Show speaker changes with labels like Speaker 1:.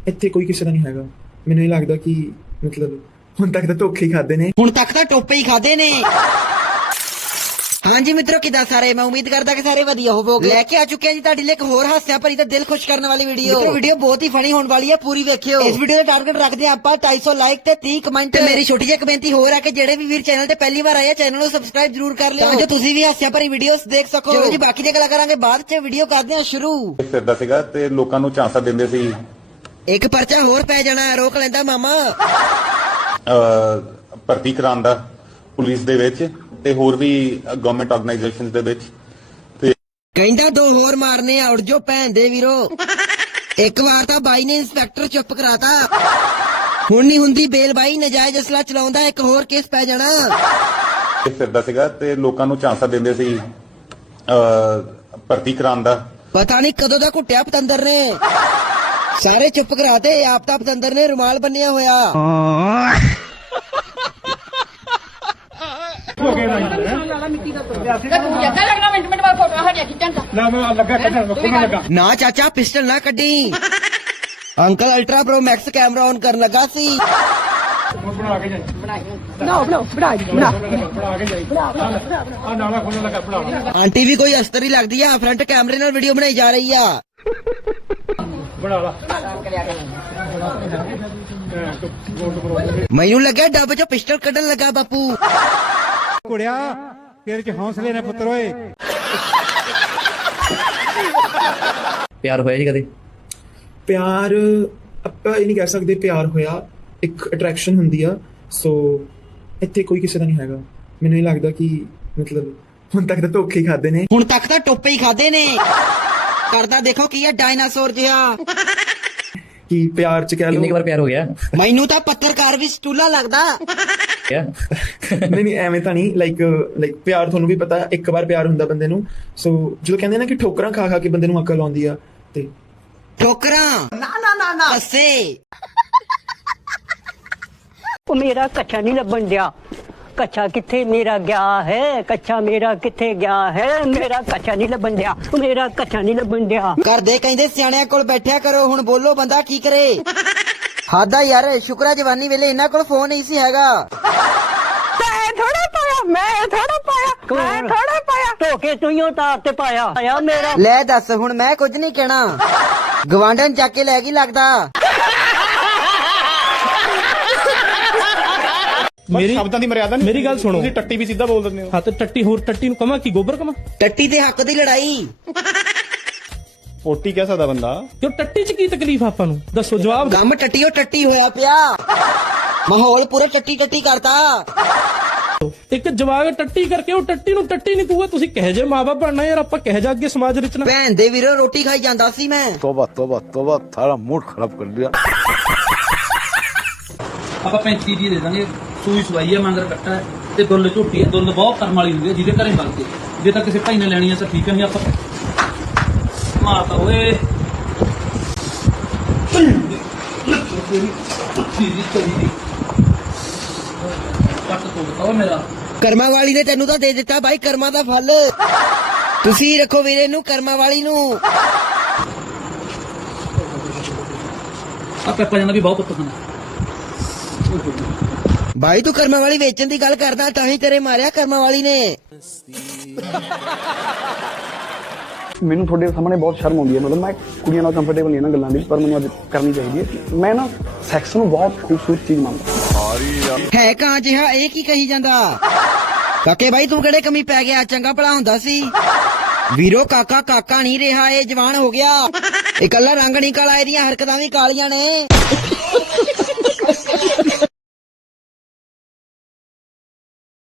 Speaker 1: ਇੱਥੇ ਕੋਈ ਕਿਸੇ ਦਾ ਨਹੀਂ ਹੈਗਾ। ਮੈਨੂੰ ਇਹ ਲੱਗਦਾ ਕਿ ਮਤਲਬ ਹੁਣ ਤੱਕ ਤਾਂ ਧੋਖੇ ਹੀ ਖਾਦੇ ਨੇ।
Speaker 2: ਹੁਣ ਤੱਕ ਤਾਂ ਟੋਪੇ ਹੀ ਖਾਦੇ ਨੇ। ਹਾਂਜੀ ਮਿੱਤਰੋ, ਕਿਦਾਂ ਸਾਰੇ? ਮੈਂ ਉਮੀਦ ਕਰਦਾ ਕਿ ਸਾਰੇ ਵਧੀਆ ਹੋਵੋਗੇ। ਲੈ ਕੇ ਆ ਚੁੱਕੇ ਹਾਂ ਜੀ ਤੁਹਾਡੇ ਲਈ ਇੱਕ ਹੋਰ ਹਾਸਿਆ ਭਰੀ ਤੇ ਦਿਲ ਖੁਸ਼ ਕਰਨ ਵਾਲੀ ਵੀਡੀਓ। ਵੀਡੀਓ ਬਹੁਤ ਹੀ ਫਨੀ ਹੋਣ ਵਾਲੀ ਹੈ, ਪੂਰੀ ਵੇਖਿਓ। ਇਸ ਵੀਡੀਓ ਦਾ ਟਾਰਗੇਟ ਰੱਖਦੇ ਆਪਾਂ 250 ਲਾਈਕ ਤੇ 30 ਕਮੈਂਟ। ਤੇ ਮੇਰੀ ਛੋਟੀ ਜਿਹੀ ਬੇਨਤੀ ਹੋਰ ਹੈ ਕਿ ਜਿਹੜੇ ਵੀ ਵੀਰ ਚੈਨਲ ਤੇ ਪਹਿਲੀ ਵਾਰ ਆਏ ਆ, ਚੈਨਲ ਨੂੰ ਸਬਸਕ੍ਰਾਈਬ ਜ਼ਰੂਰ ਕਰ ਲਿਓ ਤਾਂ ਜੋ ਤੁਸੀਂ ਵੀ ਹਾਸਿਆ ਭਰੀ ਵੀਡੀਓਜ਼ ਦੇਖ ਸਕੋ। ਚਲੋ ਜੀ, ਬਾਕੀ ਦੀਆਂ ਗੱਲਾਂ ਕਰਾਂਗੇ ਬਾਅਦ ਚ। ਵੀਡੀਓ ਕਰਦੇ ਹਾਂ ਸ਼ੁਰੂ।
Speaker 3: ਫਿਰਦਾ ਸੀਗਾ ਤੇ ਲੋਕਾਂ ਨੂੰ ਝਾਂਸਾ ਦਿੰਦੇ ਸੀ।
Speaker 2: ਇੱਕ ਪਰਚਾ ਹੋਰ ਪੈ ਜਾਣਾ, ਰੋਕ ਲੈਂਦਾ ਮਾਮਾ।
Speaker 3: ਭਰਤੀ ਕਰਾਉਣ ਦਾ ਪੁਲਿਸ ਦੇ ਵਿੱਚ ਤੇ ਹੋਰ ਵੀ ਗਵਰਨਮੈਂਟ ਆਰਗੇਨਾਈਜੇਸ਼ਨਸ ਦੇ ਵਿੱਚ। ਤੇ
Speaker 2: ਕਹਿੰਦਾ ਦੋ ਹੋਰ ਮਾਰਨੇ ਆ, ਉੜ ਜੋ ਭੈਣ ਦੇ ਵੀਰੋ। ਇੱਕ ਵਾਰ ਤਾਂ ਬਾਈ ਨੇ ਇੰਸਪੈਕਟਰ ਚੁੱਪ ਕਰਾਤਾ। ਹੁਣ ਨਹੀਂ ਹੁੰਦੀ ਬੇਲ ਬਾਈ, ਨਜਾਇਜ਼ ਅਸਲਾ ਚਲਾਉਂਦਾ, ਇੱਕ ਹੋਰ ਕੇਸ ਪੈ ਜਾਣਾ।
Speaker 3: ਫਿਰਦਾ ਸੀਗਾ ਤੇ ਲੋਕਾਂ ਨੂੰ ਝਾਂਸਾ ਦਿੰਦੇ ਸੀ ਭਰਤੀ ਕਰਾਉਣ ਦਾ।
Speaker 2: ਪਤਾ ਨਹੀਂ ਕਦੋਂ ਦਾ ਘੁੱਟਿਆ ਪਤੰਦਰ ਨੇ। ਸਾਰੇ ਚੁੱਪ ਕਰਾਤੇ, ਆਪ ਤਾਂ ਪਤੰਦਰ ਨੇ ਰੁਮਾਲ ਬੰਨਿਆ ਹੋਇਆ। ਨਾ ਚਾਚਾ, ਪਿਸਟਲ ਨਾ ਕੱਢੀ। Uncle ultra pro max camera on ਕਰਨ ਲੱਗਾ ਸੀ। ਆਂਟੀ ਵੀ ਕੋਈ ਅਸਤਰ ਹੀ ਲੱਗਦੀ ਆ, ਫਰੰਟ ਕੈਮਰੇ ਨਾਲ ਵੀਡੀਓ ਬਣਾਈ ਜਾ ਰਹੀ ਆ। ਮੈਨੂੰ ਲੱਗਿਆ ਡੱਬ ਚੋਂ ਪਿਸਟਲ ਕੱਢਣ ਲੱਗਾ ਬਾਪੂ।
Speaker 4: ਕੁੜਿਆ ਤੇਰੇ ਚ ਹੌਸਲੇ ਨੇ ਪੁੱਤਰ ਓਏ।
Speaker 5: ਪਿਆਰ ਹੋਇਆ ਜੀ ਕਦੇ?
Speaker 1: ਪਿਆਰ ਆਪਾਂ ਇਹ ਨਹੀਂ ਕਹਿ ਸਕਦੇ ਪਿਆਰ ਹੋਇਆ, ਇੱਕ ਅਟਰੈਕਸ਼ਨ ਹੁੰਦੀ ਆ। ਸੋ ਇੱਥੇ ਕੋਈ ਕਿਸੇ ਦਾ ਨਹੀਂ ਹੈਗਾ। ਮੈਨੂੰ ਇਹ ਲੱਗਦਾ ਕਿ ਮਤਲਬ ਹੁਣ ਤੱਕ ਤਾਂ ਧੋਖੇ ਹੀ ਖਾਦੇ ਨੇ।
Speaker 2: ਹੁਣ ਤੱਕ ਤਾਂ ਟੋਪੇ ਹੀ ਖਾਦੇ ਨੇ। ਕਰਦਾ ਦੇਖੋ ਕੀ ਆ, ਡਾਇਨਾਸੌਰ ਜਿਹਾ।
Speaker 1: ਕਿ ਪਿਆਰ ਚ ਕਹਿ
Speaker 5: ਕਿੰਨੀ
Speaker 1: ਲਓ।
Speaker 5: ਵਾਰ ਪਿਆਰ ਹੋ ਗਿਆ?
Speaker 2: ਮੈਨੂੰ ਤਾਂ ਪੱਤਰਕਾਰ ਵੀ ਸਟੂਲਾ ਲੱਗਦਾ।
Speaker 1: ਨਹੀਂ ਐਵੇਂ ਤਾਂ ਨਹੀਂ। ਲਾਈਕ ਪਿਆਰ ਤੁਹਾਨੂੰ ਵੀ ਪਤਾ, ਇੱਕ ਵਾਰ ਪਿਆਰ ਹੁੰਦਾ ਬੰਦੇ ਨੂੰ। ਸੋ ਜਦੋਂ ਕਹਿੰਦੇ ਨਾ ਕਿ ਠੋਕਰਾਂ ਖਾ ਖਾ ਕੇ ਬੰਦੇ ਨੂੰ ਅਕਲ ਆਉਂਦੀ ਆ, ਤੇ
Speaker 2: ਠੋਕਰਾਂ ਨਾ ਅੱਸੇ।
Speaker 6: ਉਹ ਮੇਰਾ ਕੱਛਾ ਨਹੀਂ ਲੱਭਣ ਡਿਆ। ਕੱਛਾ ਕਿੱਥੇ ਮੇਰਾ ਗਿਆ ਹੈ? ਕੱਛਾ ਮੇਰਾ ਕਿੱਥੇ ਗਿਆ ਹੈ? ਮੇਰਾ ਕੱਛਾ ਨਹੀਂ ਲੱਭਣ ਡਿਆ। ਮੇਰਾ ਕੱਛਾ ਨਹੀਂ ਲੱਭਣ ਡਿਆ।
Speaker 2: ਕਰਦੇ ਕਹਿੰਦੇ ਸਿਆਣਿਆਂ ਕੋਲ ਬੈਠਿਆ ਕਰੋ, ਹੁਣ ਬੋਲੋ ਬੰਦਾ ਕੀ ਕਰੇ। ਹਾਦਾ ਯਾਰ, ਸ਼ੁਕਰਾ ਜਵਾਨੀ ਵੇਲੇ ਇਹਨਾਂ ਕੋਲ ਫੋਨ ਨਹੀਂ ਸੀ ਹੈਗਾ।
Speaker 6: ਮੈਂ ਥੋੜਾ ਪਾਇਆ ਧੋਕੇ ਤੁਈਓ ਤਾਰ ਤੇ ਪਾਇਆ ਆਇਆ ਮੇਰਾ।
Speaker 2: ਲੈ ਦੱਸ, ਹੁਣ ਮੈਂ ਕੁਝ ਨਹੀਂ ਕਹਿਣਾ। ਗਵਾਂਢਣ ਚੱਕ ਕੇ ਲੈ ਗਈ ਲੱਗਦਾ।
Speaker 7: ਮੇਰੀ ਸ਼ਬਦਾਂ ਦੀ ਮਰਿਆਦਾ ਨਹੀਂ।
Speaker 4: ਮੇਰੀ ਗੱਲ ਸੁਣੋ।
Speaker 7: ਤੁਸੀਂ ਟੱਟੀ ਵੀ ਸਿੱਧਾ ਬੋਲ ਦਿੰਦੇ ਹੋ।
Speaker 4: ਹਾਂ ਤੇ ਟੱਟੀ ਹੋਰ ਟੱਟੀ ਨੂੰ ਕਮਾ ਕੀ ਗੋਬਰ ਕਮਾ?
Speaker 2: ਟੱਟੀ ਦੇ ਹੱਕ ਦੀ ਲੜਾਈ।
Speaker 7: ਪੋਟੀ ਕਹਿ ਸਕਦਾ ਬੰਦਾ।
Speaker 4: ਕਿਉਂ ਟੱਟੀ ਚ ਕੀ ਤਕਲੀਫ ਆਪਾਂ ਨੂੰ? ਦੱਸੋ ਜਵਾਬ।
Speaker 2: ਗਮ ਟੱਟੀਓ ਟੱਟੀ ਹੋਇਆ ਪਿਆ। ਮਾਹੌਲ ਪੂਰਾ ਟੱਟੀ ਕਰਤਾ।
Speaker 4: ਇੱਕ ਜਵਾਗ ਟੱਟੀ ਕਰਕੇ ਉਹ ਟੱਟੀ ਨੂੰ ਟੱਟੀ ਨਹੀਂ ਕਹੂਗਾ। ਤੁਸੀਂ ਕਹੇ ਜੇ ਮਾਂ ਬਾਪ ਬਣਨਾ ਯਾਰ, ਆਪਾਂ ਕਹੇ ਜਾ ਅੱਗੇ ਸਮਾਜ ਰਚਨਾ।
Speaker 2: ਭੈਣ ਦੇ ਵੀਰੋ, ਰੋਟੀ ਖਾਈ ਜਾਂਦਾ ਸੀ ਮੈਂ।
Speaker 8: तोबा तोबा तोबा थारा मूड खराब कर दिया।
Speaker 5: ਆਪਾਂ 35 ਦੀ ਦੇ ਦਾਂਗੇ। ਸੂਈ ਸਵਾਈ ਹੈ, ਮੰਗਰ ਕੱਟਾ ਹੈ ਤੇ ਦੁੱਲ ਝੋਟੀ ਹੈ। ਦੁੱਲ ਬਹੁਤ ਕਰਮ ਵਾਲੀ ਹੁੰਦੀ ਹੈ, ਜਿਹਦੇ ਘਰੇ ਬਲਕੇ। ਜੇ ਤਾਂ ਕਿਸੇ ਭਾਈ ਨੇ ਲੈਣੀ ਹੈ ਤਾਂ ਠੀਕ ਹੈ, ਨਹੀਂ ਆਪਾਂ ਮਾਰਤਾ ਓਏ। ਕੱਟ ਤੋੜਤਾ ਮੇਰਾ।
Speaker 2: ਕਰਮਾ ਵਾਲੀ ਨੇ ਤੈਨੂੰ ਤਾਂ ਦੇ ਦਿੱਤਾ ਬਾਈ, ਕਰਮਾ ਦਾ ਫਲ। ਤੁਸੀਂ ਰੱਖੋ ਵੀਰੇ ਨੂੰ, ਕਰਮਾ ਵਾਲੀ ਨੂੰ।
Speaker 5: ਆ ਪੈਪਾ ਜਾਂਦਾ ਵੀ ਬਹੁਤ ਪੁੱਤ ਖਾਣਾ।
Speaker 2: ਬਾਈ ਤੂੰ ਕਰਮਾ ਵਾਲੀ ਵੇਚਣ ਦੀ ਗੱਲ ਕਰਦਾ, ਤਾਂ ਹੀ ਤੇਰੇ ਮਾਰਿਆ ਕਰਮਾ ਵਾਲੀ ਨੇ।
Speaker 9: ਮੈਨੂੰ ਤੁਹਾਡੇ ਸਾਹਮਣੇ ਬਹੁਤ ਸ਼ਰਮ ਆਉਂਦੀ ਹੈ। ਮਤਲਬ ਮੈਂ ਕੁੜੀਆਂ ਨਾਲ ਕੰਫਰਟੇਬਲ ਨਹੀਂ ਇਹਨਾਂ ਗੱਲਾਂ ਵਿੱਚ, ਪਰ ਮੈਨੂੰ ਅੱਜ ਕਰਨੀ ਚਾਹੀਦੀ ਹੈ। ਮੈਂ ਨਾ ਸੈਕਸ ਨੂੰ ਬਹੁਤ ਖੂਬਸੂਰਤ ਚੀਜ਼ ਮੰਨਦਾ।
Speaker 2: ਹੈ ਕਾਂ ਜਿਹਾ, ਇਹ ਕੀ ਕਹੀ ਜਾਂਦਾ? ਕਾਕੇ ਬਾਈ ਤੂੰ ਕਿਹੜੇ ਕਮੀ ਪੈ ਗਿਆ? ਚੰਗਾ ਭਲਾ ਹੁੰਦਾ ਸੀ। ਵੀਰੋ ਕਾਕਾ ਨਹੀਂ ਰਿਹਾ, ਇਹ ਜਵਾਨ ਹੋ ਗਿਆ। ਇਕੱਲਾ ਰੰਗ ਨਹੀਂ ਕਾਲਾ, ਇਹਦੀਆਂ ਹਰਕਤਾਂ ਵੀ ਕਾਲੀਆਂ ਨੇ।